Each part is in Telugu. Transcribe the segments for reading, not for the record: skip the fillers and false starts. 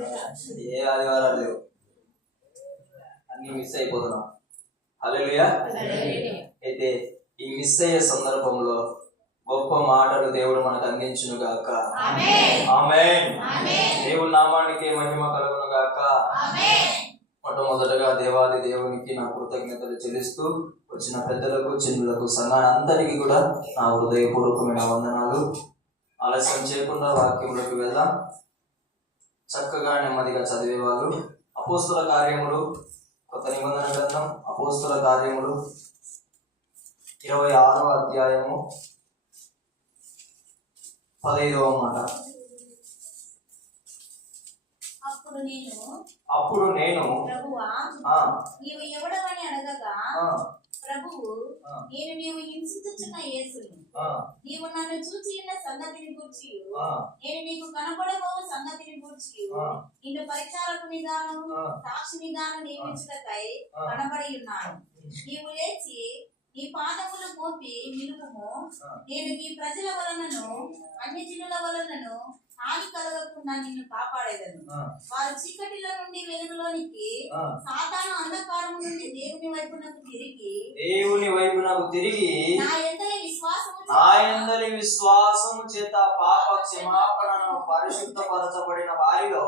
ఏ ఆదివారాలు లేవు, అన్ని మిస్ అయిపోతున్నాం. హల్లెలూయా. అయితే ఈ మిస్ అయ్యే సందర్భంలో గొప్ప మాటలు దేవుడు మనకు అందించును గాక. ఆమేన్. దేవుని నామానికి మహిమ కలుగును గాక. మొట్టమొదటగా దేవాది దేవునికి నా కృతజ్ఞతలు చెల్లిస్తూ వచ్చిన పెద్దలకు చిన్నులకు సంఘానందరికీ కూడా నా హృదయపూర్వకమైన వందనాలు. ఆలస్యం చేయకుండా వాక్యములకు వెళ్దాం. చక్కగా నెమ్మదిగా చదివేవాళ్ళు అపోస్తుల కార్యములు, కొత్త నిబంధన గ్రంథం అపోస్తుల కార్యములు 26వ అధ్యాయము 15వ మాట. అప్పుడు నేను ప్రభువా, నీవు ఎవడవని అడగగా ప్రభువు, నేను నీవు హింసించుచున్న యేసును, నీవు నన్ను చూచి ఉన్న సంగతిని గూర్చి, నేను నీకు కనపడబో సంగతిని గూర్చి, నిన్ను పరిచారకునిగాను సాక్షినిగాను నియమించుటకై కనబడి ఉన్నాను. నీవు లేచి నీ పాదములు మోపి నిలుపుము. నేను ఈ ప్రజల వలనను అన్ని జనుల వలనను హాని కలగకుండా నిన్ను కాపాడేదను. వారు చీకటిలో నుండి వెలుగులోనికి, సాతాను అంధకారం నుండి దేవుని వైపునకు తిరిగి నా యందలి విశ్వాసము చేత పాప క్షమాపణను పరిశుద్ధపరచబడిన వారిలో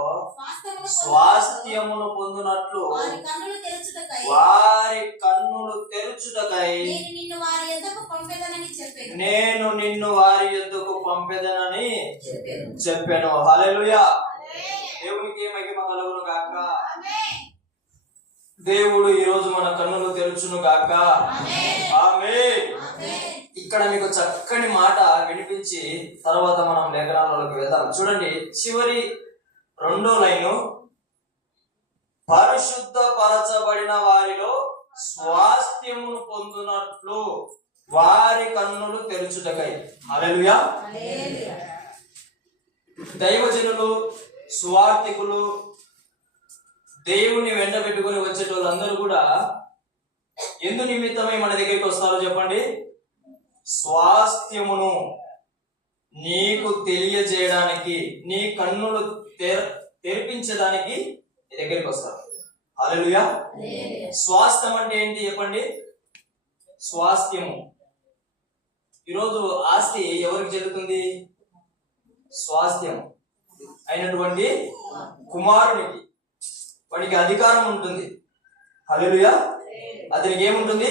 స్వాస్థ్యమును పొందునట్లు వారి కన్నులు తెరుచుటకై నేను నిన్ను వారి యొద్దకు పంపెదనని చెప్పాను. హల్లెలూయా. దేవునికి మహిమ కలుగును గాక. దేవుడు ఈ రోజు మన కన్నులు తెరుచును గాక. ఆమేన్. ఇక్కడ మీకు చక్కని మాట వినిపించి తర్వాత మనం లేఖనాలలోకి వెళ్దాం. చూడండి, చివరి 2వ లైను, పరిశుద్ధపరచబడిన వారిలో స్వాస్థ్యమును పొందునట్లు వారి కన్నులు తెరుచుటకై. హల్లెలూయా. దైవజనులు, సువార్థికులు, దేవుని వెంట పెట్టుకుని వచ్చేటోళ్ళందరూ కూడా ఎందు నిమిత్తమై మన దగ్గరికి వస్తారో చెప్పండి? స్వాస్థ్యమును నీకు తెలియజేయడానికి, నీ కన్నులు తెరిపించడానికి నీ దగ్గరికి వస్తారు. హల్లెలూయా. స్వాస్థ్యం అంటే ఏంటి చెప్పండి? స్వాస్థ్యము. ఈరోజు ఆస్తి ఎవరికి చెల్లుతుంది? స్వాస్థ్యం అయినటువంటి కుమారునికి. వాడికి అధికారం ఉంటుంది. హల్లెలూయా. అతనికి ఏముంటుంది?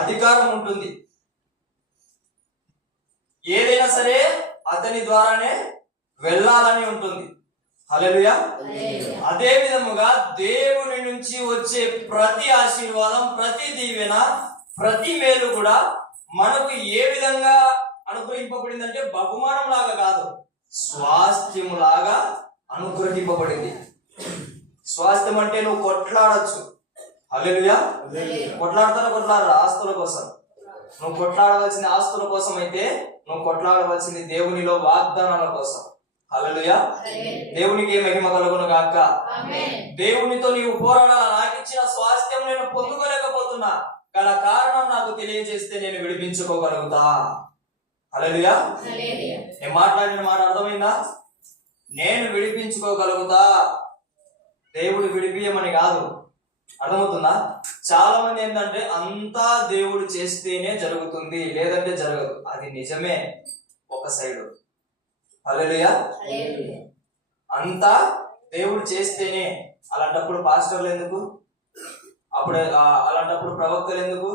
అధికారం ఉంటుంది. ఏదైనా సరే అతని ద్వారానే వెళ్ళాలని ఉంటుంది. హల్లెలూయా. అదే విధముగా దేవుని నుంచి వచ్చే ప్రతి ఆశీర్వాదం, ప్రతి దీవెన, ప్రతి మేలు కూడా మనకు ఏ విధంగా అనుగ్రహింపబడిందంటే బహుమానం లాగా కాదు, స్వాస్థ్యము లాగా అనుగ్రహింపబడింది. స్వాస్థ్యం అంటే నువ్వు కొట్లాడచ్చు. హల్లెలూయా. కొట్లాడరా ఆస్తుల కోసం? నువ్వు కొట్లాడవలసింది ఆస్తుల కోసం అయితే నువ్వు కొట్లాడవలసింది దేవునిలో వాగ్దానాల కోసం. హల్లెలూయా. దేవునికి మహిమ కలుగును గాక. దేవునితో నీవు పోరాడాల. నాకు ఇచ్చిన స్వాస్థ్యం నేను పొందుకోలేకపోతున్నా, గల కారణం నాకు తెలియజేస్తే నేను విడిపించుకోగలుగుతా. హల్లెలూయా. నేను మాట్లాడిన మాట అర్థమైందా? నేను విడిపించుకోగలుగుతా. దేవుడు విడిపియమని కాదు. అర్థమవుతుందా? చాలా మంది ఏంటంటే అంతా దేవుడు చేస్తేనే జరుగుతుంది, లేదంటే జరగదు. అది నిజమే ఒక సైడు. హల్లెలూయా. అంతా దేవుడు చేస్తేనే. అలాంటప్పుడు పాస్టర్లు ఎందుకు? అలాంటప్పుడు ప్రవక్తలు ఎందుకు?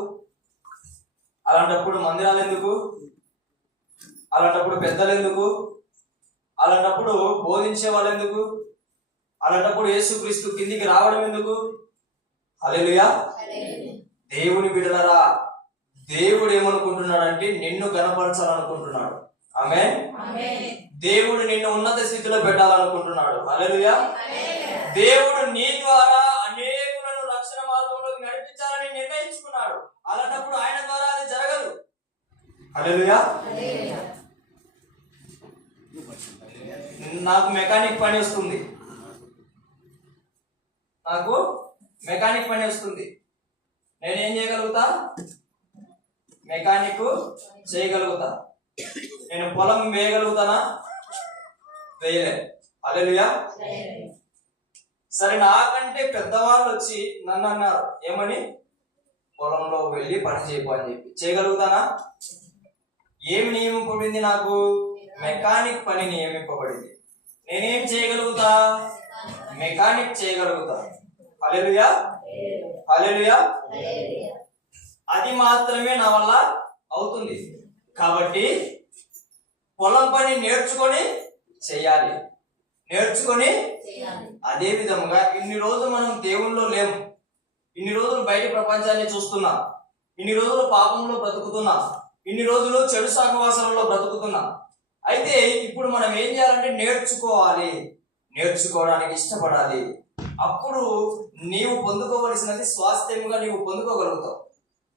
అలాంటప్పుడు మందిరాలు ఎందుకు? అలాంటప్పుడు పెద్దలు ఎందుకు? అలాంటప్పుడు బోధించే వాళ్ళు ఎందుకు? అలాంటప్పుడు యేసుక్రీస్తు కిందికి రావడం ఎందుకు? హల్లెలూయా. దేవుని బిడ్డలారా, దేవుడు ఏమనుకుంటున్నాడంటే నిన్ను గణపరచాలనుకుంటున్నాడు. ఆమేన్. దేవుడు నిన్ను ఉన్నత స్థితిలో పెట్టాలనుకుంటున్నాడు. హల్లెలూయా. దేవుడు నీ ద్వారా అనేకులను రక్షణ మార్గంలోకి నడిపించాలని నిర్ణయించుకున్నాడు. అలాంటప్పుడు ఆయన ద్వారా అది జరగదు. హల్లెలూయా. నాకు మెకానిక్ పని వస్తుంది, నేనేం చేయగలుగుతా? మెకానిక్ చేయగలుగుతా. నేను పొలం వేయగలుగుతానా? వేయలే. హల్లెలూయా. సరే, నాకంటే పెద్దవాళ్ళు వచ్చి నన్ను అన్నారు ఏమని, పొలంలో వెళ్ళి పని చేయకు అని చెప్పి. చేయగలుగుతానా? ఏమి నియమింపబడింది నాకు? మెకానిక్ పని నియమింపబడింది. నేనేం చేయగలుగుతా? మెకానిక్ చేయగలుగుతా. హల్లెలూయా, హల్లెలూయా. అది మాత్రమే నా వల్ల అవుతుంది. కాబట్టి పొలం పని నేర్చుకొని చేయాలి, నేర్చుకొని. అదే విధముగా ఇన్ని రోజులు మనం దేవుల్లో లేము, ఇన్ని రోజులు బయట ప్రపంచాన్ని చూస్తున్నాం, ఇన్ని రోజులు పాపంలో బ్రతుకుతున్నాం, ఇన్ని రోజులు చెడు సహవాసంలో బ్రతుకుతున్నాం. అయితే ఇప్పుడు మనం ఏం చేయాలంటే నేర్చుకోవాలి, నేర్చుకోవడానికి ఇష్టపడాలి. అప్పుడు నీవు పొందుకోవలసినది స్వాస్థ్యముగా నీవు పొందుకోగలుగుతావు,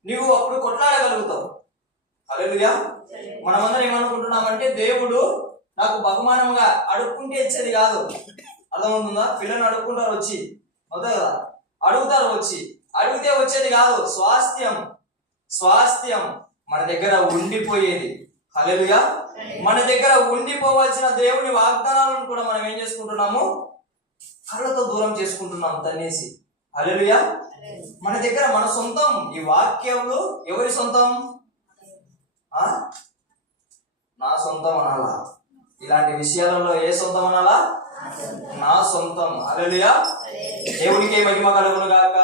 నీవు అప్పుడు కొట్లాడగలుగుతావు. హల్లెలూయా. మనమందరం ఏమనుకుంటున్నామంటే దేవుడు నాకు బహుమానంగా అడుక్కుంటే ఇచ్చేది కాదు. అర్థమవుతుందా? పిల్లలు అడుక్కుంటారు వచ్చి, అవుతా కదా, అడుగుతారు వచ్చి, అడిగితే వచ్చేది కాదు. స్వాస్థ్యం, స్వాస్థ్యం మన దగ్గర ఉండిపోయేది. హల్లెలూయా. మన దగ్గర ఉండిపోవాల్సిన దేవుని వాగ్దానాలను కూడా మనం ఏం చేసుకుంటున్నాము? కళ్ళతో దూరం చేసుకుంటున్నాం తన్నేసి. హల్లెలూయా. మన దగ్గర మన సొంతం ఈ వాక్యములు ఎవరి సొంతం? నా సొంతం అనాలా? ఇలాంటి విషయాలలో ఏ సొంతం అనాలా? నా సొంతం. హల్లెలూయా. దేవునికి మహిమ కలుగును గాక.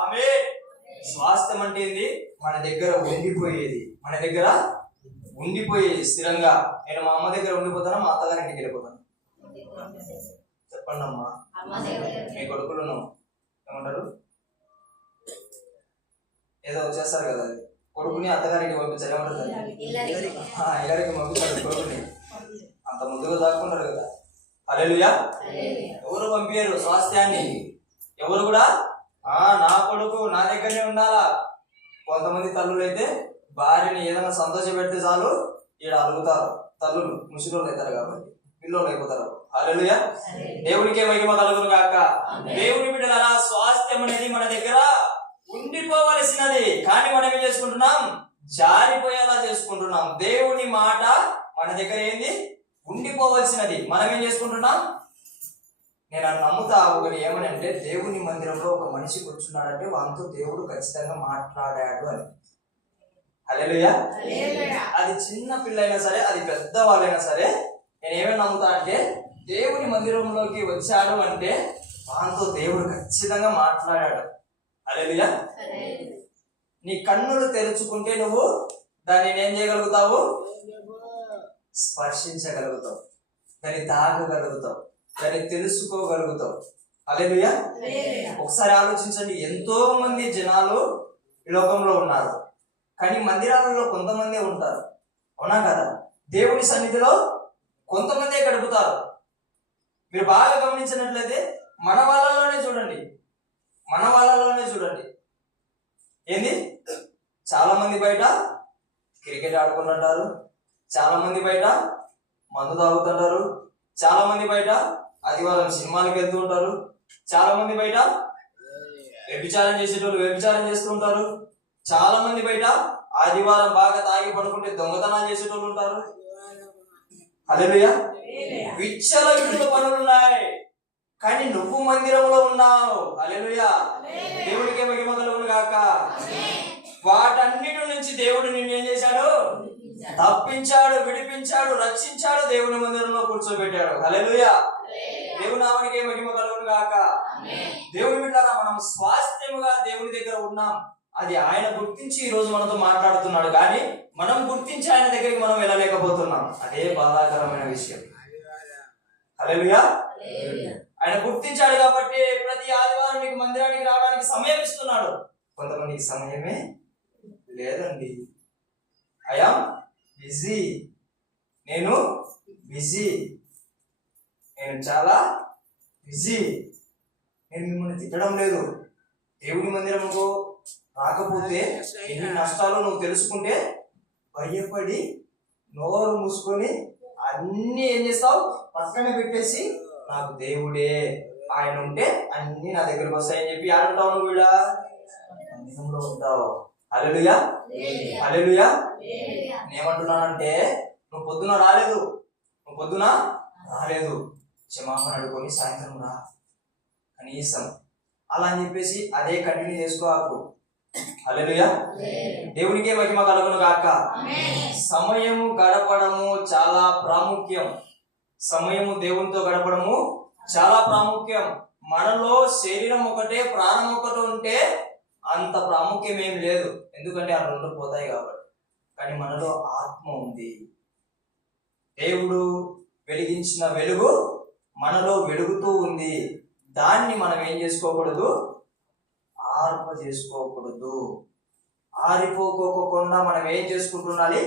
ఆమేన్. స్వాస్థ్యం అంటే ఏంది? మన దగ్గర ఉండిపోయేది, మన దగ్గర ఉండిపోయేది స్థిరంగా. నేను మా అమ్మ దగ్గర ఉండిపోతానా, మా అత్తగారింటికి వెళ్ళిపోతాను? చెప్పండి అమ్మా. మీ కొడుకులను ఏమంటారు? ఏదో వచ్చేస్తారు కదా, కొడుకుని అత్తగారికి పంపించారు, ఏమంటారు? ఇల్లరికి పంపించారు కొడుకుని. అంత ముందుగా దాక్కున్నారు కదా. హల్లెలూయా. ఎవరు పంపించారు స్వాస్థ్యాన్ని? ఎవరు కూడా నా కొడుకు నా దగ్గరనే ఉండాలా. కొంతమంది తల్లులు అయితే భార్యని ఏదైనా సంతోష పెడితే చాలు ఈడ అలుగుతారు. తల్లులు ముసలోళ్ళు అవుతారు కాబట్టి పిల్లోళ్ళు అయిపోతారు. హల్లెలూయా. దేవునికే మహిమ కలుగును గాక. దేవుని బిడ్డలారా, స్వాస్థ్యం అనేది మన దగ్గర ఉండిపోవలసినది. కానీ మనం ఏం చేసుకుంటున్నాం? జారిపోయేలా చేసుకుంటున్నాం. దేవుని మాట మన దగ్గర ఏంది? ఉండిపోవలసినది. మనం ఏం చేసుకుంటున్నాం? నేను నమ్ముతా ఒకటి ఏమని అంటే, దేవుని మందిరంలో ఒక మనిషి కూర్చున్నాడంటే వాంతో దేవుడు ఖచ్చితంగా మాట్లాడాడు అని. హల్లెలూయా. అది చిన్న పిల్లైనా సరే, అది పెద్ద వాళ్ళైనా సరే, నేను ఏమేమి నమ్ముతా అంటే, దేవుని మందిరంలోకి వచ్చాడు అంటే వాంతో దేవుడు ఖచ్చితంగా మాట్లాడాడు. హల్లెలూయా. నీ కన్నులు తెరుచుకుంటే నువ్వు దాన్ని ఏం చేయగలుగుతావు? స్పర్శించగలుగుతావు, దాన్ని తాగగలుగుతావు, దాన్ని తెలుసుకోగలుగుతావు. హల్లెలూయా. ఒకసారి ఆలోచించండి, ఎంతో మంది జనాలు ఈ లోకంలో ఉన్నారు, కానీ మందిరాలలో కొంతమందే ఉంటారు. అవునా కదా? దేవుని సన్నిధిలో కొంతమందే గడుపుతారు. మీరు బాగా గమనించినట్లయితే మన వాళ్ళలోనే చూడండి, మన వాళ్ళలోనే చూడండి. ఏంది? చాలా మంది బయట క్రికెట్ ఆడుకుంటుంటారు, చాలా మంది బయట మందు తాగుతుంటారు, చాలా మంది బయట ఆదివారం సినిమాలకు వెళ్తూ ఉంటారు, చాలా మంది బయట వ్యభిచారం చేసేటోళ్ళు వ్యభిచారం చేస్తూ ఉంటారు, చాలా మంది బయట ఆదివారం బాగా తాగి పడుకుంటే దొంగతనాలు చేసేటోళ్ళు ఉంటారు. హల్లెలూయా. విచ్చలవిడిలో పనులు ఉన్నాయి, కానీ నువ్వు మందిరంలో ఉన్నావు. హల్లెలూయా. దేవుడికే మహిమ కలుగును గాక. వాటన్నిటి నుంచి దేవుడు నిన్ను ఏం చేశాడు? తప్పించాడు, విడిపించాడు, రక్షించాడు, దేవుని మందిరంలో కూర్చోబెట్టాడు. హల్లెలూయా. దేవుని నామానికే మహిమ కలుగును గాక. దేవుని బిడ్డలారా, మనం స్వాస్థ్యముగా దేవుని దగ్గర ఉన్నాం. అది ఆయన గుర్తించి ఈ రోజు మనతో మాట్లాడుతున్నాడు, కానీ మనం గుర్తించి ఆయన దగ్గరికి మనం వెళ్ళలేకపోతున్నాం. అదే బాధాకరమైన విషయం. హల్లెలూయా. ఆయన గుర్తించాడు కాబట్టి ప్రతి ఆదివారం నీకు మందిరానికి రావడానికి సమయం ఇస్తున్నాడు. కొంతమందికి సమయమే లేదండి. ఐయామ్ బిజీ, నేను బిజీ, నేను చాలా బిజీ. నేను మిమ్మల్ని తిట్టడం లేదు. దేవుని మందిరంకు రాకపోతే ఎన్ని నష్టాలు నువ్వు తెలుసుకుంటే భయపడి నోరు మూసుకొని అన్ని ఏం చేస్తావు? పక్కన పెట్టేసి నాకు దేవుడే, ఆయన ఉంటే అన్ని నా దగ్గరకు వస్తాయని చెప్పి ఆడుంటావు. నువ్వు కూడా మందిరంలో ఉంటావు. హల్లెలూయా, హల్లెలూయా. నేనేమంటున్నానంటే, నువ్వు పొద్దున రాలేదు, క్షమాపణ అడుకొని సాయంత్రం రా. కనీసం అలా అని చెప్పేసి అదే కంటిన్యూ చేసుకోకు. హల్లెలూయా. దేవునికే మహిమ కలుగును గాక. సమయము గడపడము చాలా ప్రాముఖ్యం. సమయము దేవునితో గడపడము చాలా ప్రాముఖ్యం. మనలో శరీరం ఒకటే ప్రాణం ఒకటి ఉంటే అంత ప్రాముఖ్యం ఏం లేదు, ఎందుకంటే ఆ రెండు పోతాయి కాబట్టి. కానీ మనలో ఆత్మ ఉంది. దేవుడు వెలిగించిన వెలుగు మనలో వెలుగుతూ ఉంది. దాన్ని మనం ఏం చేసుకోకూడదు, ఆర్ప చేసుకోకూడదు. ఆరిపోకోకుండా మనం ఏం చేసుకుంటుండాలి,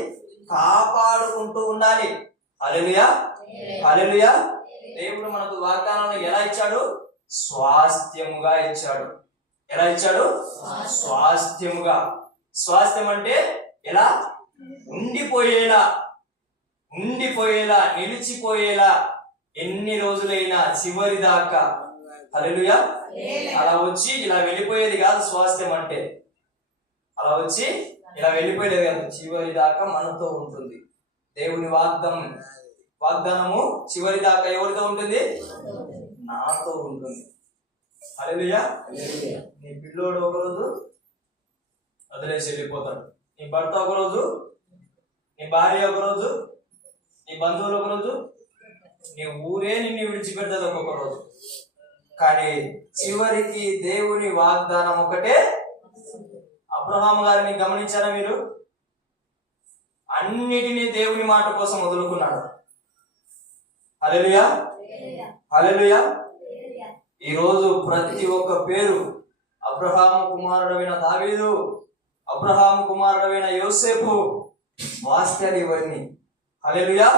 కాపాడుకుంటూ ఉండాలి. హల్లెలూయా, హల్లెలూయా. దేవుడు మనకు వాగ్దానాలు ఎలా ఇచ్చాడు, స్వాస్థ్యముగా ఇచ్చాడు. ఎలా ఇచ్చాడు, స్వాస్థ్యముగా. స్వాస్థ్యం అంటే ఎలా, ఉండిపోయేలా, నిలిచిపోయేలా, ఎన్ని రోజులైనా చివరి దాకా. హల్లెలూయా. అలా వచ్చి ఇలా వెళ్ళిపోయేది కాదు స్వాస్థ్యం అంటే. అలా వచ్చి ఇలా వెళ్ళిపోయేది కాదు, చివరి దాకా మనతో ఉంటుంది. దేవుని వాగ్దానము చివరి దాకా ఎవరితో ఉంటుంది, నాతో ఉంటుంది. హల్లెలూయా. నీ పిల్లోడు ఒకరోజు వదిలేసి వెళ్ళిపోతాడు, నీ భర్త ఒకరోజు, నీ భార్య ఒకరోజు, నీ బంధువులు ఒకరోజు, నీ ఊరే నిన్ను విడిచిపెట్టదు ఒక్కొక్క రోజు. కానీ చివరికి దేవుని వాగ్దానం ఒకటే. అబ్రహాము గారిని గమనించారా మీరు? అన్నిటినీ దేవుని మాట కోసం వదులుకున్నాడు. హల్లెలూయా, హల్లెలూయా. ఈరోజు ప్రతి ఒక్క పేరు, అబ్రహాము కుమారుడైన దావీదు, అబ్రహాము కుమారుడైన యోసేపు, వాస్తవాలు ఇవన్నీ హల్లెలూయా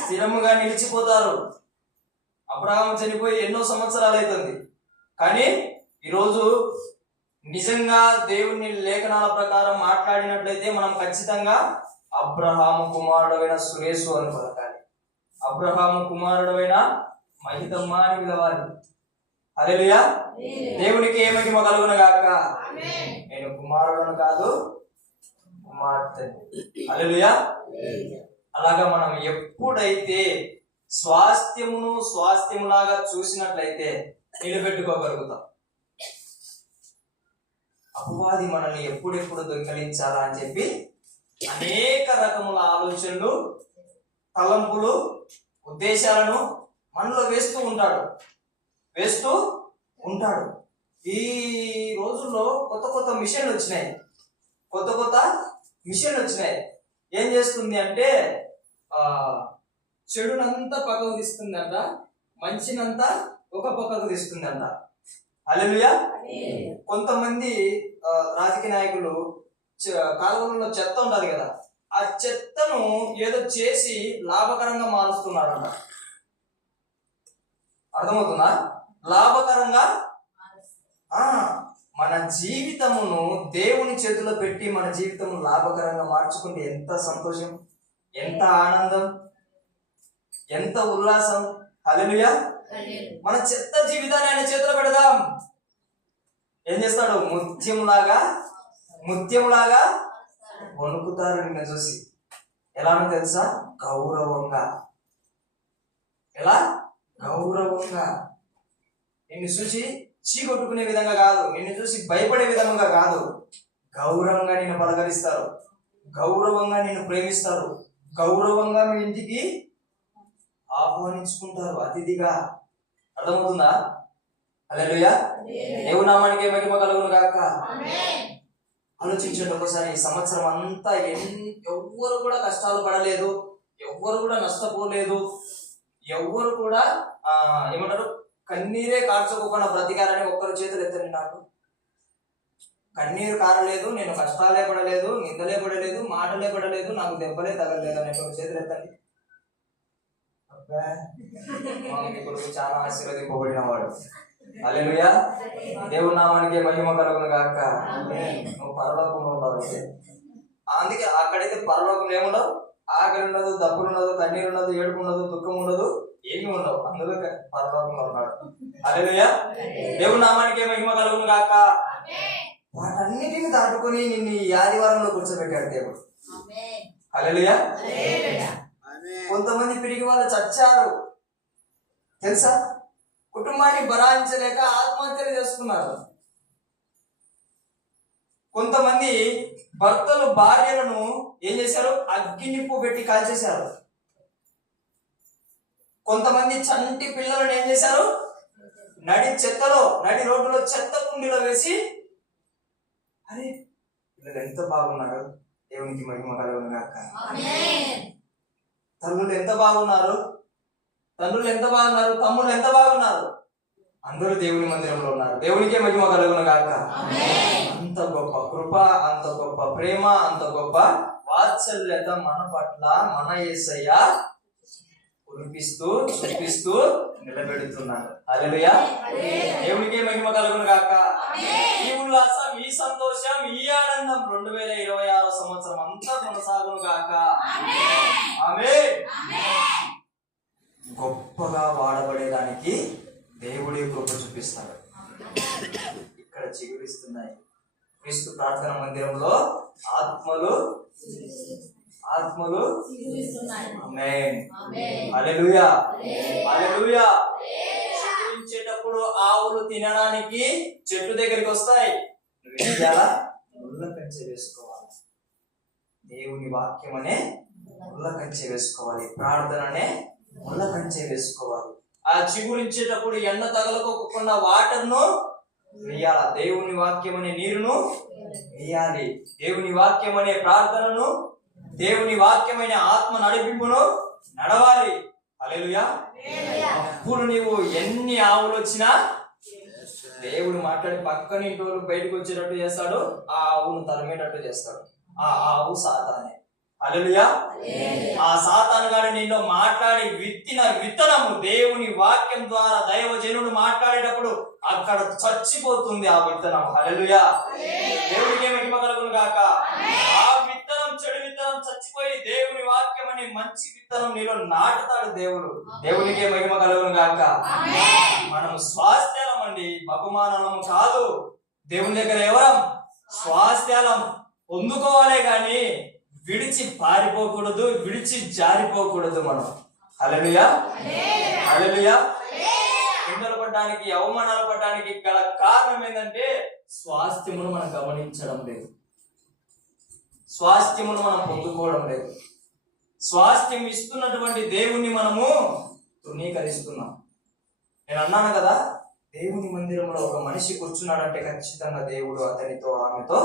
స్థిరముగా నిలిచిపోతారు. అబ్రహాము చనిపోయి ఎన్నో సంవత్సరాలు అవుతుంది, కానీ ఈరోజు నిజంగా దేవుని లేఖనాల ప్రకారం మాట్లాడినట్లయితే మనం ఖచ్చితంగా అబ్రహాము కుమారుడైన సురేషు అని పలకాలి, అబ్రహాము కుమారుడైన మహితమ్మ అని పిలవాలి. హల్లెలూయా. దేవునికి ఏ మహిమ కలుగును గాక. నేను కుమారుడను కాదు, కుమార్తె. హల్లెలూయా. అలాగా మనం ఎప్పుడైతే స్వాస్థ్యములాగా చూసినట్లయితే నిలబెట్టుకోగలుగుతాం. అపవాది మనల్ని ఎప్పుడెప్పుడు దొంగిలించాలా అని చెప్పి అనేక రకముల ఆలోచనలు, తలంపులు, ఉద్దేశాలను మనలో వేస్తూ ఉంటాడు. ఈ రోజుల్లో కొత్త మిషన్లు వచ్చినాయి. ఏం చేస్తుంది అంటే చెడునంతా పక్కకు తీస్తుందంట, మంచినంతా ఒక పక్కకు తీస్తుందంట. హల్లెలూయా. కొంతమంది రాజకీయ నాయకులు కాలువలలో చెత్త ఉంటది కదా, ఆ చెత్తను ఏదో చేసి లాభకరంగా మారుస్తున్నారంట. అర్థమవుతుందా? లాభకరంగా. మన జీవితమును దేవుని చేతిలో పెట్టి మన జీవితము లాభకరంగా మార్చుకుంటే ఎంత సంతోషం, ఎంత ఆనందం, ఎంత ఉల్లాసం. హల్లెలూయా. మన చెత్త జీవితాన్ని ఆయన చేతిలో పెడదాం. ఏం చేస్తాడు? ముత్యంలాగా వణుకుతారు నిన్ను చూసి. ఎలానో తెలుసా? గౌరవంగా. ఎలా? గౌరవంగా. నిన్ను చూసి చీకొట్టుకునే విధంగా కాదు, నిన్ను చూసి భయపడే విధంగా కాదు, గౌరవంగా నిన్ను పలకరిస్తారు, గౌరవంగా నిన్ను ప్రేమిస్తారు, గౌరవంగా మీ ఇంటికి ఆహ్వానించుకుంటారు అతిథిగా. అర్థమవుతుందా? హల్లెలూయా. దేవుని నామానికి మహిమ కలుగును గాక. ఆలోచించండి ఒకసారి. ఈ సంవత్సరం అంతా ఎవ్వరు కూడా కష్టాలు పడలేదు, ఎవ్వరు కూడా నష్టపోలేదు, ఎవ్వరు కూడా ఏమంటారు కన్నీరే కార్చుకోకుండా బ్రతికారని ఒక్కరు చేతులు ఎత్తండి. నాకు కన్నీరు కారలేదు, నేను కష్టాలే పడలేదు, నిందలే పడలేదు, మాటలే పడలేదు, నాకు దెబ్బలే తగలలేదు అనేటువంటి చేతులు ఎత్తండి. కొడుకు చాలా ఆశీర్వదింపబడిన వాడు. హల్లెలూయా. దేవుని నామానికి మహిమ కలుగును గాక. నువ్వు పరలోకంలో ఉండవు. అందుకే అక్కడైతే పరలోకంలో ఏముండవు, ఆకలి ఉండదు, దప్పులు ఉండదు, కన్నీరు ఉండదు, ఏడుపు ఉండదు, దుఃఖం ఉండదు, ఏమీ ఉండవు. అందులో పరలోకంలో ఉన్నాడు. హల్లెలూయా. దేవుని నామానికి మహిమ కలుగును గాక. వాటన్నిటిని దాటుకొని నిన్ను ఈ ఆదివారంలో కూర్చోబెట్టాడు దేవుడు. హల్లెలూయా. కొంతమంది పిరిగి వాళ్ళు చచ్చారు తెలుసా? కుటుంబాన్ని భరాయించలేక ఆత్మహత్యలు చేసుకున్నారు. కొంతమంది భర్తలు భార్యలను ఏం చేశారు? అగ్గినిప్పు పెట్టి కాల్చేశారు. కొంతమంది చంటి పిల్లలను ఏం చేశారు? నడి రోడ్డులో చెత్త కుండీలో వేసి, అరే పిల్లలు ఎంత బాగున్నారు, దేవునికి మహిమ కలుగును గాక. తల్లులు ఎంత బాగున్నారు, తండ్రులు ఎంత బాగున్నారు, తమ్ముళ్ళు ఎంత బాగున్నారు, అందరూ దేవుని మందిరంలో ఉన్నారు. దేవునికే మహిమ కలుగును గాక. అంత గొప్ప కృప, అంత గొప్ప ప్రేమ, అంత గొప్ప వాత్సల్యత మన పట్ల మన యేసయ్య కురిపిస్తూ చూపిస్తూ నిలబెడుతున్నాడు. హల్లెలూయా. దేవునికే మహిమ కలుగును గాక. ఈ ఉల్లాసం, ఈ సంతోషం, ఈ ఆనందం 2026 సంవత్సరం అంతా కొనసాగును గాక. ఆమేన్. గొప్పగా వాడబడేదానికి దేవుడి కృప చూపిస్తాడు. ఇక్కడ చిగురిస్తున్నాయి. క్రీస్తు ప్రార్థన మందిరంలో ఆత్మలు ఆమేన్. హల్లెలూయా. హల్లెలూయా. చిగురించేటప్పుడు ఆవులు తినడానికి చెట్టు దగ్గరికి వస్తాయి. నువ్వేం చేయాలా? ముళ్ళ కంచె వేసుకోవాలి. దేవుని వాక్యం అనే ముళ్ళ కంచె వేసుకోవాలి. ప్రార్థన అనే ముళ్ళ కంచె వేసుకోవాలి. ఆ చిగురించేటప్పుడు ఎండ తగలకోకుండా వాటర్ను వేయాలి. దేవుని వాక్యం అనే నీరును వేయాలి. దేవుని వాక్యం అనే ప్రార్థనను, దేవుని వాక్యమైన ఆత్మ నడిపింపును నడవాలి. హల్లెలూయా. అప్పుడు నీవు ఎన్ని ఆవులు వచ్చినా దేవుడు మాట్లాడి పక్కన ఇంటి బయటకు వచ్చేటట్టు చేస్తాడు. ఆ ఆవును తరిమేటట్టు చేస్తాడు. ఆ ఆవు సాతానే. హల్లెలూయా. ఆ సాతాను గాడు నీలో మాట్లాడి విత్తిన విత్తనము దేవుని వాక్యం ద్వారా దైవజనుడు మాట్లాడేటప్పుడు అక్కడ చచ్చిపోతుంది ఆ విత్తనం. హల్లెలూయా. దేవునికి మహిమ కలుగును గాక. ఆ విత్తనం, చెడు విత్తనం చచ్చిపోయి దేవుని వాక్యం అనే మంచి విత్తనం నీలో నాటుతాడు దేవుడు. దేవునికే మహిమ కలుగును గాక. మనం స్వాస్థ్యాలం అండి, బహుమానం కాదు. దేవుని దగ్గర ఎవరం? స్వాస్థ్యాలం. పొందుకోవాలే గాని విడిచి పారిపోకూడదు, విడిచి జారిపోకూడదు మనం. హల్లెలూయా. హల్లెలూయా. నిందలు పడడానికి, అవమానాలు పడడానికి గల కారణం ఏంటంటే స్వాస్థ్యమును మనం గమనించడం లేదు, స్వాస్థ్యమును మనం పొందుకోవడం లేదు. స్వాస్థ్యం ఇస్తున్నటువంటి దేవుణ్ణి మనము తృణీకరిస్తున్నాం. నేను అన్నాను కదా, దేవుని మందిరంలో ఒక మనిషి కూర్చున్నాడంటే ఖచ్చితంగా దేవుడు అతనితో ఆమెతో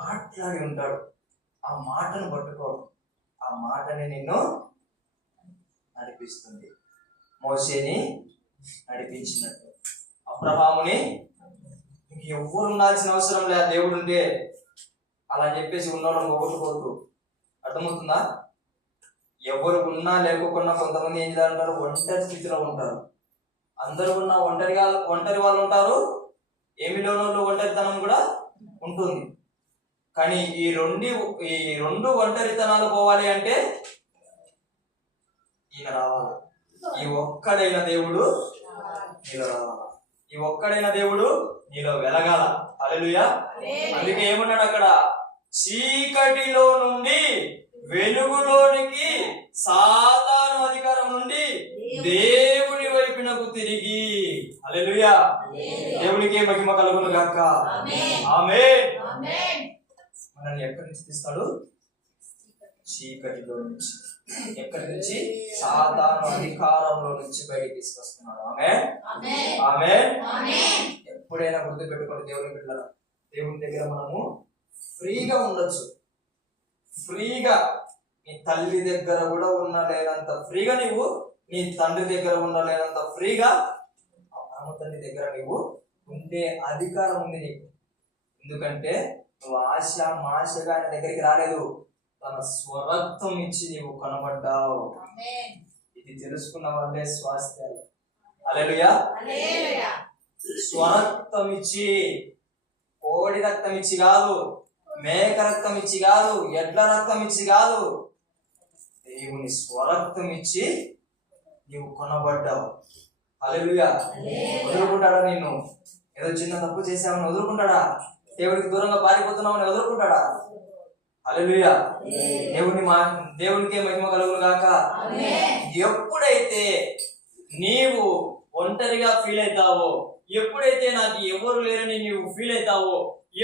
మాట్లాడి ఉంటాడు. ఆ మాటను పట్టుకో. ఆ మాటని నిన్ను నడిపిస్తుంది. మోషేని నడిపించినట్టు, అబ్రహాముని ఇంక ఎవ్వరు ఉండాల్సిన అవసరం లేదు దేవుడు ఉంటే అలా చెప్పేసి ఉన్నోళ్ళని పోగొట్టుకోవద్దు. అర్థమవుతుందా? ఎవరు ఉన్నా లేకపోకుండా కొంతమంది ఏం చేయాలంటారు? ఒంటరి స్థితిలో ఉంటారు. అందరూ ఉన్న ఒంటరి వాళ్ళు ఉంటారు, ఏమి లేనోళ్ళు ఒంటరితనం కూడా ఉంటుంది. కానీ ఈ రెండు ఒంటరితనాలు పోవాలి అంటే ఈయన రావాలి. ఈ ఒక్కడైన దేవుడు నీలో రావాలి. ఈ ఒక్కడైన దేవుడు నీలో వెలగాల. హల్లెలూయా. అందుకే ఏమన్నాడు అక్కడ? చీకటిలో నుండి వెలుగులోనికి, సాతాను అధికారం నుండి దేవుని వైపునకు తిరిగి. హల్లెలూయా. దేవునికే మహిమ కలుగును గాక. ఆమేన్. మనల్ని ఎక్కడి నుంచి తీస్తాడు? చీకటిలో నుంచి. ఎక్కడి నుంచి? సాతాను అధికారంలో నుంచి బయటికి తీసుకొస్తున్నాడు. ఆమేన్. ఆమేన్. ఎప్పుడైనా గుర్తు పెట్టుకోండి దేవుని బిడ్డల, దేవుని దగ్గర మనము ఫ్రీగా ఉండొచ్చు. ఫ్రీగా నీ తల్లి దగ్గర కూడా ఉండలేనంత ఫ్రీగా నీవు, నీ తండ్రి దగ్గర ఉండలేనంత ఫ్రీగా ఆ తల్లి దగ్గర నీవు ఉండే అధికారం ఉంది నీకు. ఎందుకంటే నువ్వు ఆశగా ఆయన దగ్గరికి రాలేదు, తన స్వరత్వం ఇచ్చి నీవు కొనబడ్డావు. ఇది తెలుసుకున్న వాళ్ళే స్వాస్థ్యాలు. హల్లెలూయా. స్వరక్తం ఇచ్చి, కోడి రక్తం ఇచ్చి కాదు, మేక రక్తం ఇచ్చి కాదు, ఎడ్ల రక్తం ఇచ్చి కాదు, దేవుని స్వరక్తం ఇచ్చి నీవు కొనబడ్డావు. హల్లెలూయా. వదులుకుంటాడా నిన్ను? ఏదో చిన్న తప్పు చేసావని వదులుకుంటాడా? దేవుడికి దూరంగా పారిపోతున్నామని వదులుకుంటాడా? హల్లెలూయా. దేవునికే మహిమ కలుగును గాక. ఎప్పుడైతే నీవు ఒంటరిగా ఫీల్ అవుతావో, ఎప్పుడైతే నాకు ఎవరు లేరని నువ్వు ఫీల్ అవుతావో,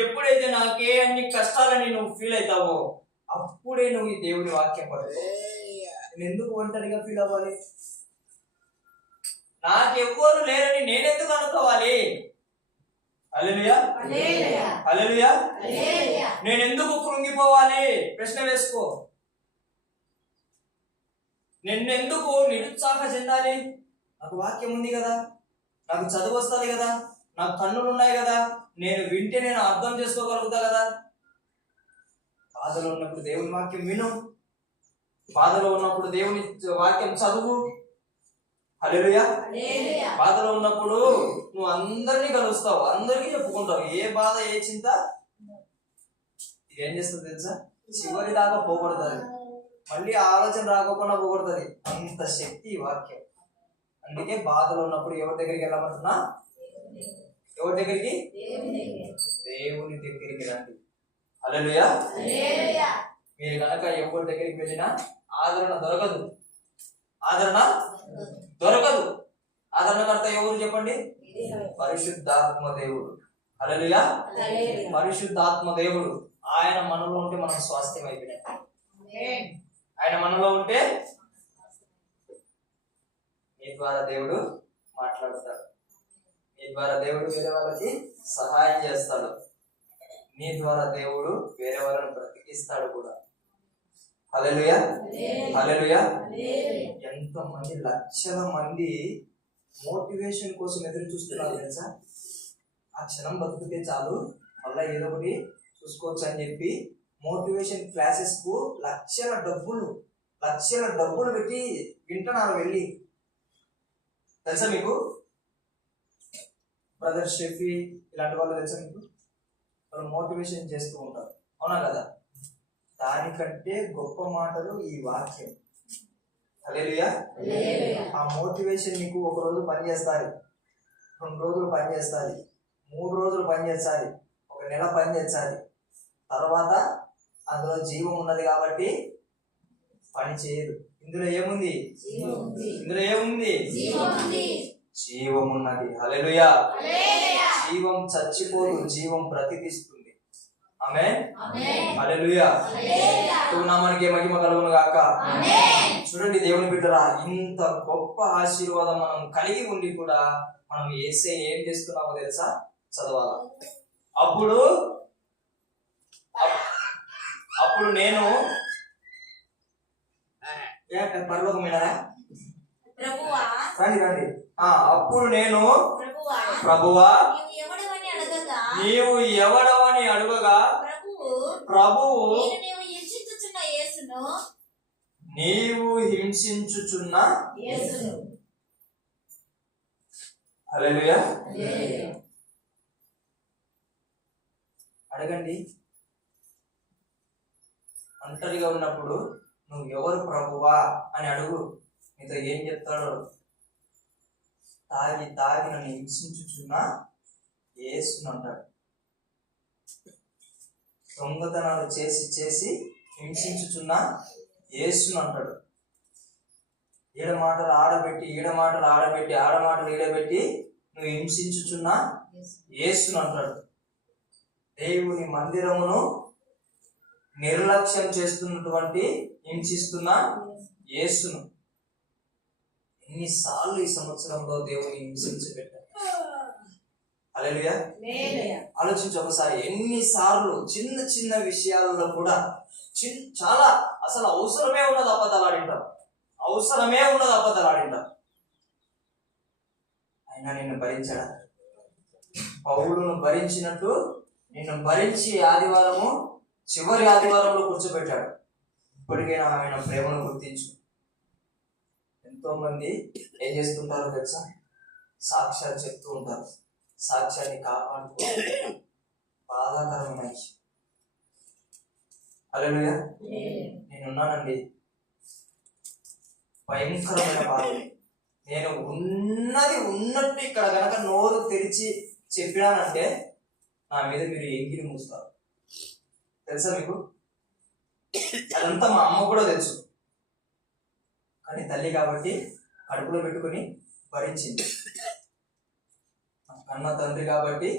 ఎప్పుడైతే నాకే అన్ని కష్టాలని నువ్వు ఫీల్ అవుతావో, అప్పుడే నువ్వు ఈ దేవుని వాక్యం పడుకో. నేను ఎందుకు ఒంటరిగా ఫీల్ అవ్వాలి? నాకెవ్వరు లేరని నేనెందుకు అనుకోవాలి? హల్లెలూయా, హల్లెలూయా. నేనెందుకు కృంగిపోవాలి? ప్రశ్న వేసుకో. నిన్నెందుకు నిరుత్సాహ చెందాలి? నాకు వాక్యం ఉంది కదా, నాకు చదువు వస్తుంది కదా, నాకు కన్నులు ఉన్నాయి కదా, నేను వింటే నేను అర్థం చేసుకోగలుగుతా కదా. బాధలో ఉన్నప్పుడు దేవుని వాక్యం విను, బాధలో ఉన్నప్పుడు దేవుని వాక్యం చదువు. హల్లెలూయా. బాధలో ఉన్నప్పుడు నువ్వు అందరినీ కలుస్తావు, అందరికీ చెప్పుకుంటావు. ఏ బాధ ఏ చింత ఏం చేస్తుంది తెలుసా? చివరి దాకా పోగొడుతుంది, మళ్ళీ ఆలోచన రాకుండా పోగొడుతుంది. అంత శక్తి ఈ వాక్యం. అందుకే బాధలో ఉన్నప్పుడు ఎవరి దగ్గరికి వెళ్ళమంటున్నా? ఎవరి దగ్గరికి? దేవుని దగ్గరికి రండి. హల్లెలూయా. మీరు కనుక ఎవరి దగ్గరికి వెళ్ళినా ఆదరణ దొరకదు, ఆదరణ దొరకదు. ఆదరణకర్త ఎవరు చెప్పండి? పరిశుద్ధాత్మ దేవుడు. హల్లెలూయా. పరిశుద్ధాత్మ దేవుడు. ఆయన మనలో ఉంటే మనం స్వాస్థ్యం అయిపోయినట్టు. ఆయన మనలో ఉంటే మీ ద్వారా దేవుడు మాట్లాడతాడు, మీ ద్వారా దేవుడు వేరే వాళ్ళకి సహాయం చేస్తాడు, మీ ద్వారా దేవుడు వేరే వాళ్ళని బ్రతికిస్తాడు కూడా. హల్లెలూయా, హల్లెలూయా. ఎంతమంది లక్షల మంది మోటివేషన్ కోసం ఎదురు చూస్తున్నారు తెలుసా? ఆ క్షణం బతుకుతే చాలు, మళ్ళీ ఏదో ఒకటి చూసుకోవచ్చు అని చెప్పి మోటివేషన్ క్లాసెస్ కు లక్షల డబ్బులు పెట్టి వింటున్నారు వెళ్ళి. తెలుసా మీకు? బ్రదర్ షెఫీ ఇలాంటి వాళ్ళు తెలుసా మీకు? వాళ్ళు మోటివేషన్ చేస్తూ ఉంటారు, అవునా కదా? దానికంటే గొప్ప మాటలు ఈ వాక్యం. హల్లెలూయా. ఆ మోటివేషన్ నీకు ఒక రోజు పనిచేస్తుంది, 2 రోజులు పనిచేస్తుంది, 3 రోజులు పనిచేస్తుంది, 1 నెల పనిచేస్తుంది. తర్వాత అందులో జీవం ఉన్నది కాబట్టి పని చేయదు. ఇందులో ఏముంది? ఇందులో ఏముంది? జీవం ఉన్నది. హల్లెలూయా. జీవం చచ్చిపోదు, జీవం బ్రతికిస్తుంది. ఆమేన్, హల్లెలూయా. నామానికి మహిమ కలుగును గాక. చూడండి దేవుని బిడ్డరా, ఇంత గొప్ప ఆశీర్వాదం మనం కలిగి ఉండి కూడా మనం యేసయ్య ఏం చేస్తున్నామో తెలుసా? చదవాలా. అప్పుడు నేను పరలోకమేనా? రండి. అప్పుడు నేను ప్రభువా నీవు ఎవడవని అడగగా ప్రభువు నీవు హింసించుచున్న హల్లెలూయా. అడగండి. ఒంటరిగా ఉన్నప్పుడు నువ్వు ఎవరు ప్రభువా అని అడుగు, నీతో ఏం చెప్తాడో. తాగి నన్ను హింసించుచున్న యేసును అంటాడు. దొంగతనాలు చేసి హింసించుచున్న యేసును అంటాడు. ఈడ మాటలు ఆడబెట్టి ఆడమాటలు ఈడబెట్టి నువ్వు హింసించుచున్న యేసును అంటాడు. దేవుని మందిరమును నిర్లక్ష్యం చేస్తున్నటువంటి హింసిస్తున్న యేసును ఎన్నిసార్లు ఈ సంవత్సరంలో దేవుని హింసించబెట్టారు. హల్లెలూయా. ఆలోచించి ఒకసారి, ఎన్నిసార్లు చిన్న విషయాలలో కూడా చాలా అసలు అవసరమే ఉన్నది అబద్ధాలు ఆడింటాం. అయినా నిన్ను భరించాడా? పౌలును భరించినట్టు నిన్ను భరించి చివరి ఆదివారంలో కూర్చోబెట్టాడు. ఇప్పటికైనా ఆయన ప్రేమను గుర్తించు. ఎంతో మంది ఏం చేస్తుంటారో తెలుసా? సాక్ష్యాలు చెప్తూ ఉంటారు. సాక్ష్యాన్ని కాపాడుకో, బాధాకరమైన విషయం. హల్లెలూయా. నేనున్నానండి, భయంకరమైన బాధ. నేను ఉన్నట్టు ఇక్కడ కనుక నోరు తెరిచి చెప్పినానంటే నా మీద మీరు ఎంగిలి మూస్తారు. తెలుసా మీకు? అదంతా మా అమ్మ కూడా తెలుసు. కానీ తల్లి కాబట్టి కడుపులో పెట్టుకుని భరించింది. కన్న తండ్రి కాబట్టి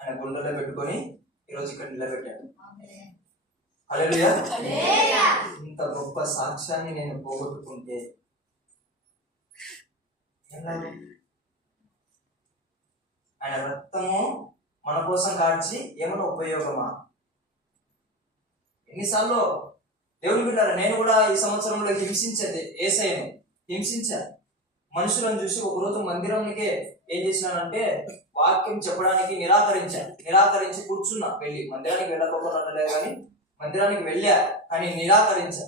ఆయన గుండెలో పెట్టుకొని ఈరోజు ఇక్కడ నిలబెట్టాడు. హల్లెలూయా. ఇంత గొప్ప సాక్ష్యాన్ని నేను పోగొట్టుకుంటే ఆయన రక్తము మన కోసం కార్చి ఏమైనా ఉపయోగమా? ఎన్నిసార్లు దేవుని బిడ్డారా, నేను కూడా ఈ సంవత్సరంలో యేసయ్యను హింసించాను. మనుషులను చూసి ఒకరోజు మందిరానికే ఏం చేసినానంటే వాక్యం చెప్పడానికి నిరాకరించి కూర్చున్నా. వెళ్ళి మందిరానికి వెళ్ళకపోకుండా కానీ మందిరానికి వెళ్ళా, కానీ నిరాకరించా.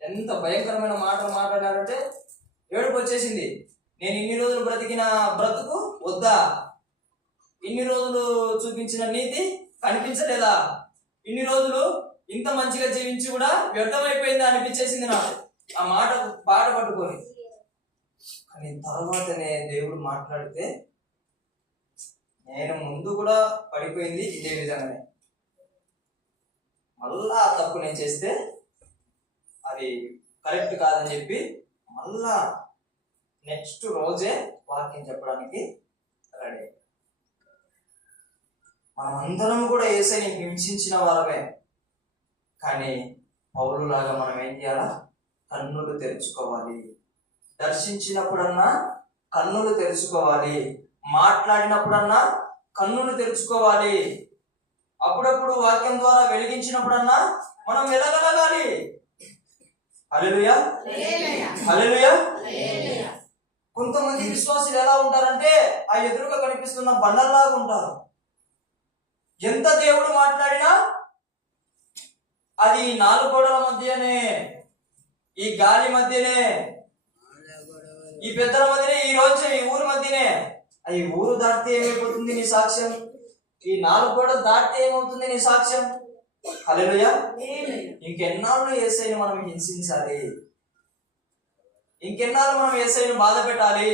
ఎంత భయంకరమైన మాటలు మాట్లాడారంటే ఏడుపు వచ్చేసింది. నేను ఇన్ని రోజులు బ్రతికిన బ్రతుకు వద్దా? ఇన్ని రోజులు చూపించిన నీతి కనిపించలేదా? ఇన్ని రోజులు ఇంత మంచిగా జీవించి కూడా వ్యర్థమైపోయిందా అనిపించేసింది నాకు ఆ మాట పాట పట్టుకొని. కానీ తర్వాతనే దేవుడు మాట్లాడితే నేను ముందు కూడా పడిపోయింది ఇదే విధంగానే. మళ్ళా తప్పు నేను చేస్తే అది కరెక్ట్ కాదని చెప్పి మళ్ళా నెక్స్ట్ రోజే వాక్యం చెప్పడానికి రెడీ. మనమందరం కూడా యేసయ్యని హింసించిన వారమే. కానీ పౌలులాగా మనం ఏం చేయాలా? కన్నులు తెరుచుకోవాలి. దర్శించినప్పుడన్నా కన్నులు తెరుచుకోవాలి. మాట్లాడినప్పుడన్నా కన్నులు తెరుచుకోవాలి. అప్పుడప్పుడు వాక్యం ద్వారా వెలిగించినప్పుడన్నా మనం వెలగలగాలి. హల్లెలూయా. హల్లెలూయా. కొంతమంది విశ్వాసులు ఎలా ఉంటారంటే ఆ ఎదురుగా కనిపిస్తున్న బండల్లాగా ఉంటారు. ఎంత దేవుడు మాట్లాడినా అది నాలుగు గోడల మధ్యనే, ఈ గాలి మధ్యనే, ఈ పెద్దల మధ్యనే, ఈ రోజు ఈ ఊరు మధ్యనే. ఈ ఊరు దాటితే ఏమైపోతుంది నీ సాక్ష్యం? ఈ నాలుగు గోడలు దాటితే ఏమవుతుంది నీ సాక్ష్యం? హల్లెలూయా. ఇంకెన్నాళ్ళు యేసయ్యను మనం హింసించాలి? ఇంకెన్నాళ్ళు మనం యేసయ్యను బాధ పెట్టాలి?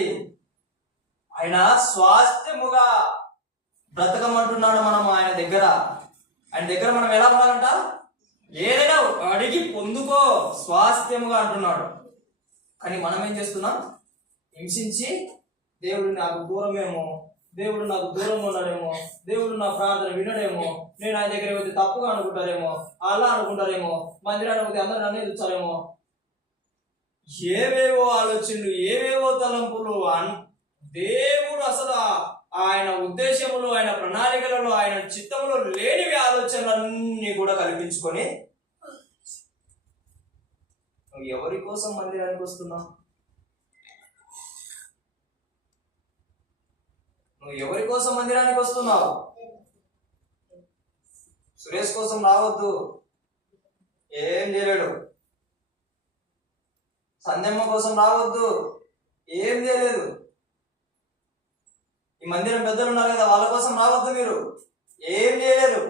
ఆయన స్వాస్థ్యముగా బ్రతకమంటున్నాడు. మనం ఆయన దగ్గర మనం ఎలా ఉండాలంట? ఏదైనా అడిగి పొందుకో స్వాస్థ్యముగా అంటున్నాడు. కానీ మనం ఏం చేస్తున్నాం? హింసించి దేవుడు నాకు దూరమేమో, దేవుడు నాకు దూరంగా ఉన్నాడేమో, దేవుడు నా ప్రార్థన వినడేమో, నేను ఆయన దగ్గర పోతే తప్పుగా అనుకుంటారేమో, అలా అనుకుంటారేమో, మందిరానికి పోతే అందరూ నన్నే చూస్తారేమో, ఏవేవో ఆలోచనలు, ఏవేవో తలంపులు. దేవుడు అసలు ఆయన ఉద్దేశములు, ఆయన ప్రణాళికలలో, ఆయన చిత్తములో లేనివి ఆలోచనలన్నీ కూడా కల్పించుకొని నువ్వు ఎవరి కోసం మందిరానికి వస్తున్నావు? నువ్వు ఎవరి కోసం మందిరానికి వస్తున్నావు? సురేష్ కోసం రావద్దు, ఏం చేయలేడు. సంధ్యమ్మ కోసం రావద్దు, ఏం చేయలేదు. ఈ మందిరం పెద్దలు ఉన్నారు కదా, వాళ్ళ కోసం రావద్దు, మీరు ఏం చేయలేరు.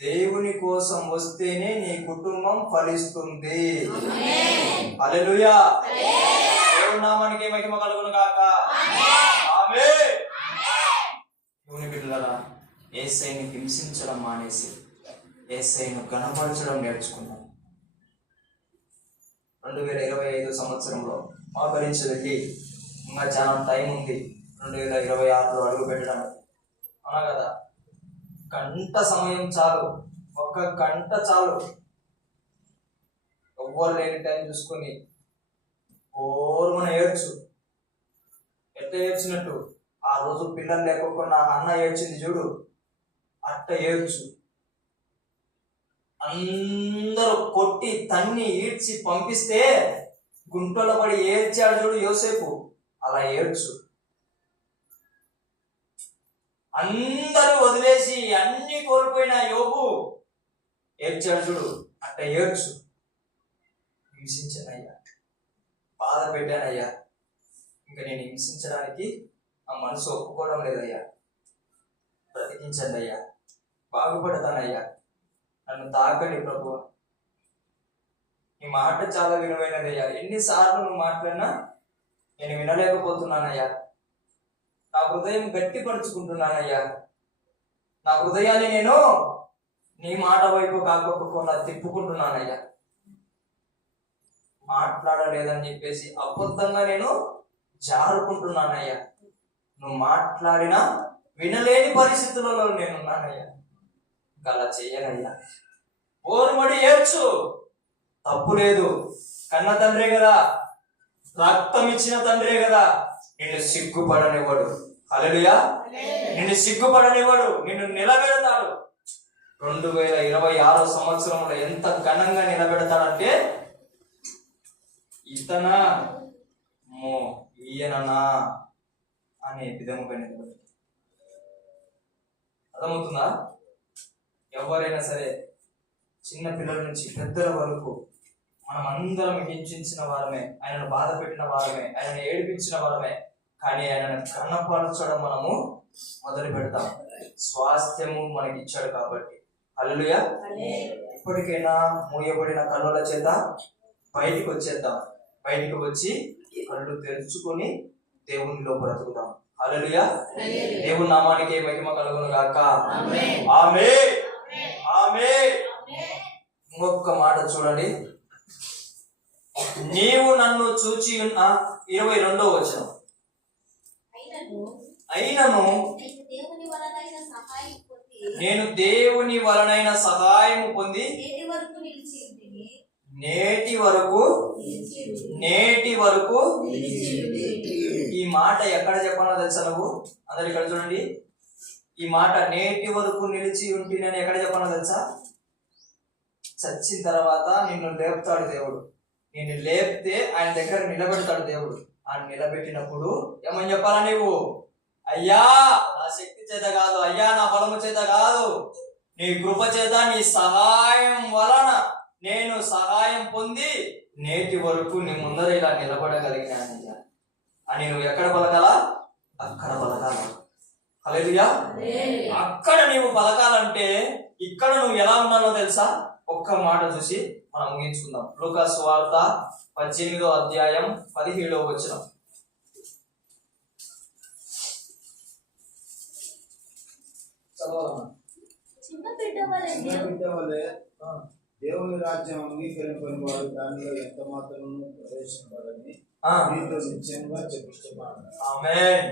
దేవుని కోసం వస్తేనే నీ కుటుంబం ఫలిస్తుంది. హల్లెలూయా. దేవుని నామానికి మహిమ కలుగును గాక. ఆమేన్. దేవుని బిడ్డలారా, యేసయ్యని హింసించడం మానేసి యేసయ్యను ఘనపరచడం నేర్చుకున్నాం. 2025 సంవత్సరంలో మోకరించి వెళ్ళి ఇంకా చాలా టైం ఉంది 2026లో అడుగు పెట్టడానికి. అవునా కదా? గంట సమయం చాలు, 1 గంట చాలు. ఎవ్వరు లేని టైం చూసుకొని ఓర్మన ఏడ్చు. ఎట్లా ఏడ్చినట్టు ఆ రోజు పిల్లలు లేకుండా అన్న ఏడ్చింది చూడు, అట్ట ఏడ్చు. అందరూ కొట్టి తన్ని ఈడ్చి పంపిస్తే గుంటలో పడి ఏడ్చాడు చూడు యోసేపు, అలా ఏడ్చు. అందరూ వదిలేసి అన్ని కోల్పోయిన యోబు ఏడ్చాడు చూడు, అట్ట ఏడ్చు. హింసించానయ్యా, బాధ పెట్టానయ్యా, ఇంకా నేను హింసించడానికి ఆ మనసు ఒప్పుకోవడం లేదయ్యా, బ్రతికించండి అయ్యా, బాగుపడతానయ్యా, నన్ను తాకండి ప్రభువా. ఈ మాట చాలా విలువైనదయ్యా. ఎన్నిసార్లు నువ్వు మాట్లాడినా నేను వినలేకపోతున్నానయ్యా. నా హృదయం గట్టిపరుచుకుంటున్నానయ్యా. నా హృదయాన్ని నేను నీ మాట వైపు కాకపోకుండా తిప్పుకుంటున్నానయ్యా. మాట్లాడలేదని చెప్పేసి అబద్ధంగా నేను జారుకుంటున్నానయ్యా. నువ్వు మాట్లాడినా వినలేని పరిస్థితులలో నేనున్నానయ్యా. అలా చెయ్యనయ్యా. ఓర్మడి ఏడ్చు, తప్పు లేదు. కన్న తండ్రే కదా, రక్తం ఇచ్చిన తండ్రే కదా, నిన్ను సిగ్గుపడనివ్వడు. హల్లెలూయా. నిన్ను సిగ్గుపడనివ్వడు, నిన్ను నిలబెడతాడు. 2026 సంవత్సరంలో ఎంత ఘనంగా నిలబెడతాడంటే, ఇతనా ఈయననా అనే విధముగా నిలబెడతాడు. అర్థమవుతుందా? ఎవరైనా సరే, చిన్న పిల్లల నుంచి పెద్దల వరకు మనం అందరం హింసించిన వారమే, ఆయనను బాధ పెట్టిన వారమే, ఆయనను ఏడిపించిన వారమే. కానీ ఆయనను కన్నపరచడం మనము మొదలు పెడతాం. స్వాస్థ్యము మనకి ఇచ్చాడు కాబట్టి. హల్లెలూయా. ఇప్పటికైనా మూయబడిన కన్నుల చేత బయటికి వచ్చేద్దాం. బయటికి వచ్చి కళ్ళు తెరుచుకొని దేవునిలో బ్రతుకుతాం. హల్లెలూయా. దేవుని నామానికి మహిమ కలుగును గాక. ఆమేన్. ఆమేన్. ఇంకొక మాట చూడండి. నీవు నన్ను చూచి ఉన్న 22వ వచనం. అయినను నేను దేవుని వలనైన సహాయము పొంది నేటి వరకు ఈ మాట ఎక్కడ చెప్పాలో తెలుసా? నువ్వు అందరు ఇక్కడ చూడండి. ఈ మాట నేటి వరకు నిలిచి ఉంటే నేను ఎక్కడ చెప్పాలో తెలుసా? చచ్చిన తర్వాత నిన్ను లేపుతాడు దేవుడు. నిన్ను లేపితే ఆయన దగ్గర నిలబెడతాడు దేవుడు. ఆయన నిలబెట్టినప్పుడు ఏమని చెప్పాలా? నీవు అయ్యా నా శక్తి చేత కాదు, అయ్యా నా బలము చేత కాదు, నీ కృప చేత, నీ సహాయం వలన నేను సహాయం పొంది నేటి వరకు నీ ముందర ఇలా నిలబడగలిగినా అని నువ్వు ఎక్కడ పలకాలా? అక్కడ పలకాల. హల్లెలూయా. అక్కడ నీవు పలకాలంటే ఇక్కడ నువ్వు ఎలా ఉన్నానో తెలుసా? ఒక్క మాట చూసి మనం ముగించుకుందాం. లూకా సువార్త 18వ అధ్యాయం 17వ వచనం. చిన్న బిడ్డ వలె దేవుని రాజ్యం అంగీకరింపని వారు దానిలో ఎంత మాత్రం ప్రవేశించాలని మీతో నిశ్చయంగా చెప్తున్నాను. ఆమేన్.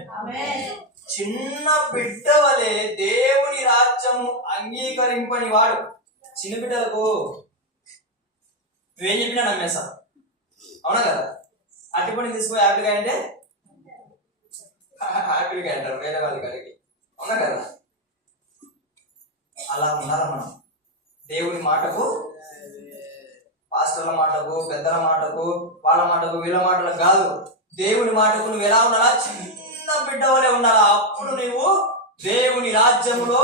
చిన్న బిడ్డ వలె దేవుని రాజ్యము అంగీకరింపని వాడు. చిన్న బిడ్డలకు నువ్వేం చెప్పినా నమ్మేస్తా, అవునా కదా? అటుపడి తీసుకుపోయి యాపిల్కాయ అంటే యాపిల్కాయ అంటారు వేరే వాళ్ళ కాడికి, అవునా కదా? అలా ఉండాలి మనం. దేవుని మాటకు, పాస్టర్ల మాటకు, పెద్దల మాటకు, వాళ్ళ మాటకు, వీళ్ళ మాటలకు కాదు, దేవుని మాటకు నువ్వు ఎలా ఉండాలా? చిన్న బిడ్డ వలె ఉండాలా. అప్పుడు నువ్వు దేవుని రాజ్యములో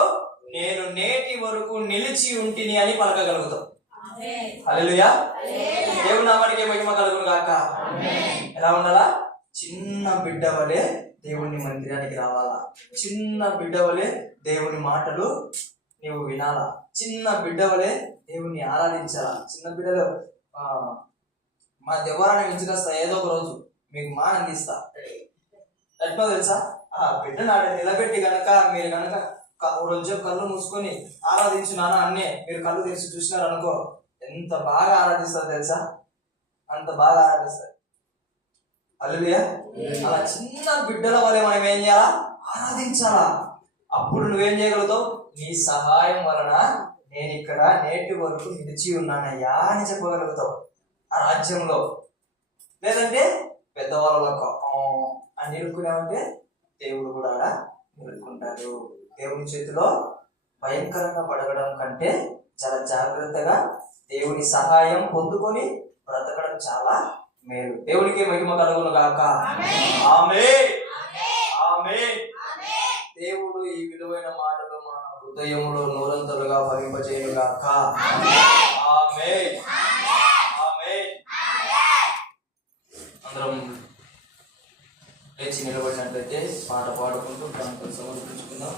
నేను నేటి వరకు నిలిచి ఉంటిని అని పలకగలుగుతావు. హల్లెలూయా. దేవుని నామానికి మహిమ కలుగును గాక. ఎలా ఉండాలా? చిన్న బిడ్డ వలె దేవుని మందిరానికి రావాలా. చిన్న బిడ్డ వలె దేవుని మాటలు నీవు వినాలా. చిన్న బిడ్డ వలె దేవుని ఆరాధించాలా. చిన్న బిడ్డలు మా దేవరాన్ని వించుకొస్తా, ఏదో ఒక రోజు మీకు మా అందిస్తా. ఎట్లా తెలుసా? బిడ్డ నాడు నిలబెట్టి గనక మీరు గనక రోజు కళ్ళు మూసుకొని ఆరాధించు నాన్న అన్నే మీరు కళ్ళు తెరిచి చూసినారు అనుకో, ఎంత బాగా ఆరాధిస్తారు తెలుసా? అంత బాగా ఆరాధిస్తారు. హల్లెలూయా. అలా చిన్న బిడ్డల వలె మనం ఏం చేయాలా? ఆరాధించాలా. అప్పుడు నువ్వేం చేయగలుగుతావు? నీ సహాయం వలన నేను ఇక్కడ నేటి వరకు నిలిచి ఉన్నానయ్యా అని చెప్పగలుగుతావు ఆ రాజ్యంలో. లేదంటే పెద్దవాళ్ళకు అని నిలుపుకున్నామంటే దేవుడు కూడా ఆడ నిలుపుకుంటాడు. దేవుని చేతిలో భయంకరంగా పడగడం కంటే చాలా జాగ్రత్తగా దేవుని సహాయం పొందుకొని బ్రతకడం చాలా మేలు. దేవునికి మహిమ కలుగును గాక. ఆమేన్. ఆమేన్. దేవుడు ఈ విలువైన మాటలు మన హృదయములో నూరంతలుగా ఫలింపజేయును గాక. ఆమేన్. ఆమేన్. అందరం లేచి నిలబడినట్లయితే పాట పాడుకుంటూ ప్రాంతం సమర్పించుకుందాం.